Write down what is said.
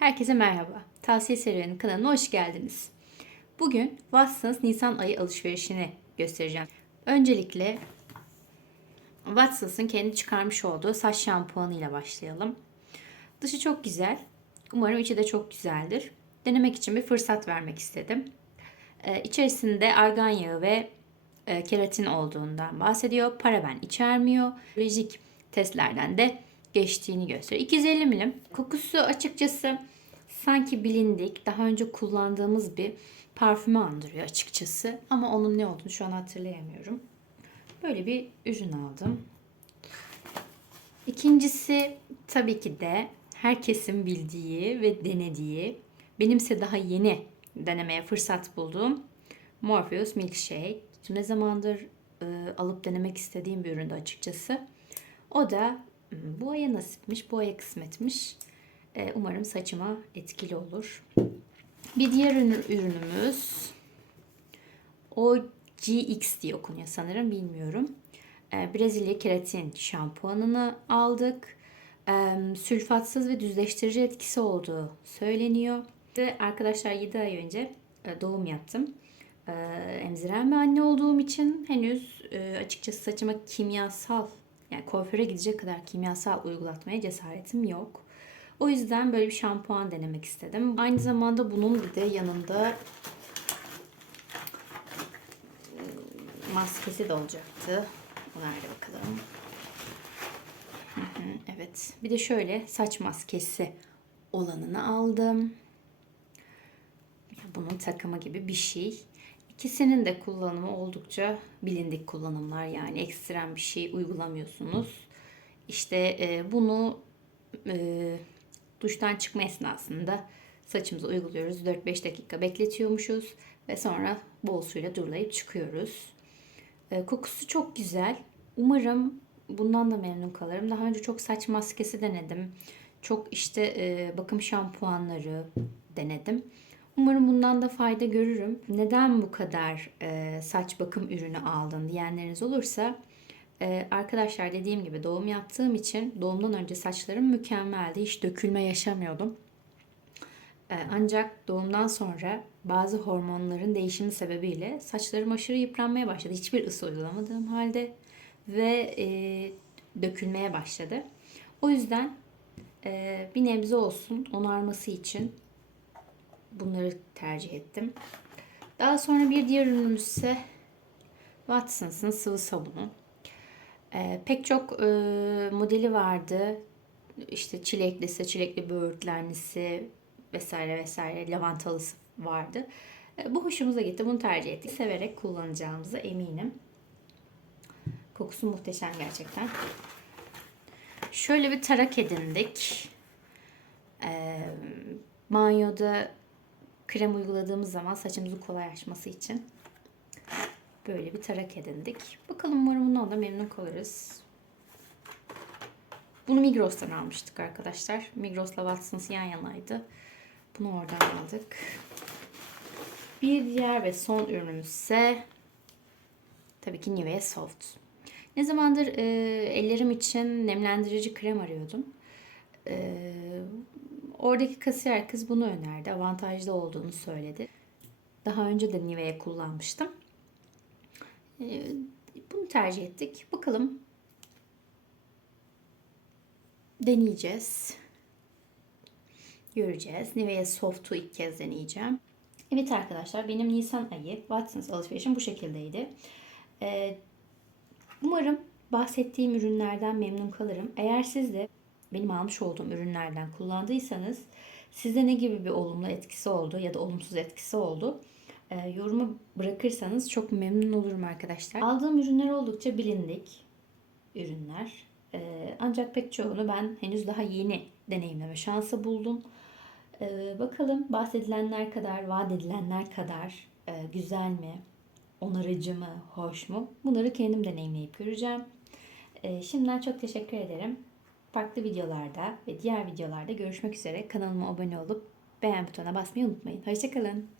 Herkese merhaba. Tavsiye serüveni kanalına hoş geldiniz. Bugün Watsons Nisan ayı alışverişini göstereceğim. Öncelikle Watsons'ın kendi çıkarmış olduğu saç şampuanıyla başlayalım. Dışı çok güzel. Umarım içi de çok güzeldir. Denemek için bir fırsat vermek istedim. Ee, içerisinde argan yağı ve e, keratin olduğundan bahsediyor. Paraben içermiyor. Biyolojik testlerden de geçtiğini gösteriyor. 250 milim. Kokusu açıkçası sanki bilindik, daha önce kullandığımız bir parfümü andırıyor açıkçası. Ama onun ne olduğunu şu an hatırlayamıyorum. Böyle bir ürün aldım. İkincisi tabii ki de herkesin bildiği ve denediği, benimse daha yeni denemeye fırsat bulduğum Morpheus Milkshake. Ne zamandır e, alıp denemek istediğim bir üründü açıkçası. O da bu aya nasipmiş, bu aya kısmetmiş. E, umarım saçıma etkili olur. Bir diğer ürün- ürünümüz o GX diye okunuyor sanırım bilmiyorum. E, Brezilya keratin şampuanını aldık. E, sülfatsız ve düzleştirici etkisi olduğu söyleniyor. Ve arkadaşlar 7 ay önce e, doğum yaptım. E, emziren bir anne olduğum için henüz e, açıkçası saçıma kimyasal yani kuaföre gidecek kadar kimyasal uygulatmaya cesaretim yok. O yüzden böyle bir şampuan denemek istedim. Aynı zamanda bunun bir de yanında ıı, maskesi de olacaktı. Nerede bakalım. Evet. Bir de şöyle saç maskesi olanını aldım. Bunun takımı gibi bir şey. İkisinin de kullanımı oldukça bilindik kullanımlar yani ekstrem bir şey uygulamıyorsunuz. İşte e, bunu e, duştan çıkma esnasında saçımıza uyguluyoruz. 4-5 dakika bekletiyormuşuz ve sonra bol suyla durulayıp çıkıyoruz. E, kokusu çok güzel. Umarım bundan da memnun kalırım. Daha önce çok saç maskesi denedim. Çok işte e, bakım şampuanları denedim. Umarım bundan da fayda görürüm. Neden bu kadar e, saç bakım ürünü aldın diyenleriniz olursa e, arkadaşlar dediğim gibi doğum yaptığım için doğumdan önce saçlarım mükemmeldi. Hiç dökülme yaşamıyordum. E, ancak doğumdan sonra bazı hormonların değişimi sebebiyle saçlarım aşırı yıpranmaya başladı. Hiçbir ısı uygulamadığım halde ve e, dökülmeye başladı. O yüzden e, bir nebze olsun onarması için bunları tercih ettim. Daha sonra bir diğer ürünümüz ise Watsons'ın sıvı sabunu. Ee, pek çok e, modeli vardı. İşte çileklisi, çilekli böğürtlenlisi vesaire vesaire lavantalısı vardı. E, bu hoşumuza gitti. Bunu tercih ettik. Severek kullanacağımıza eminim. Kokusu muhteşem gerçekten. Şöyle bir tarak edindik. Ee, banyoda krem uyguladığımız zaman saçımızın kolay açması için böyle bir tarak edindik. Bakalım umarım bundan da memnun kalırız. Bunu Migros'tan almıştık arkadaşlar. Migros'la Watsons yan yanaydı. Bunu oradan aldık. Bir diğer ve son ürünümüz ise tabii ki Nivea Soft. Ne zamandır e, ellerim için nemlendirici krem arıyordum. E, oradaki kasiyer kız bunu önerdi. Avantajlı olduğunu söyledi. Daha önce de Nivea kullanmıştım. E, bunu tercih ettik. Bakalım deneyeceğiz. Göreceğiz. Nivea Soft'u ilk kez deneyeceğim. Evet arkadaşlar benim Nisan ayı Watsons alışverişim bu şekildeydi. Ee, umarım bahsettiğim ürünlerden memnun kalırım. Eğer siz de benim almış olduğum ürünlerden kullandıysanız sizde ne gibi bir olumlu etkisi oldu ya da olumsuz etkisi oldu e, yorumu bırakırsanız çok memnun olurum arkadaşlar. Aldığım ürünler oldukça bilindik ürünler. E, ancak pek çoğunu ben henüz daha yeni deneyimleme şansı buldum. E, bakalım bahsedilenler kadar, vaat edilenler kadar e, güzel mi, onarıcı mı, hoş mu? Bunları kendim deneyimleyip göreceğim. E, şimdiden çok teşekkür ederim. Farklı videolarda ve diğer videolarda görüşmek üzere. Kanalıma abone olup beğen butonuna basmayı unutmayın. Hoşçakalın.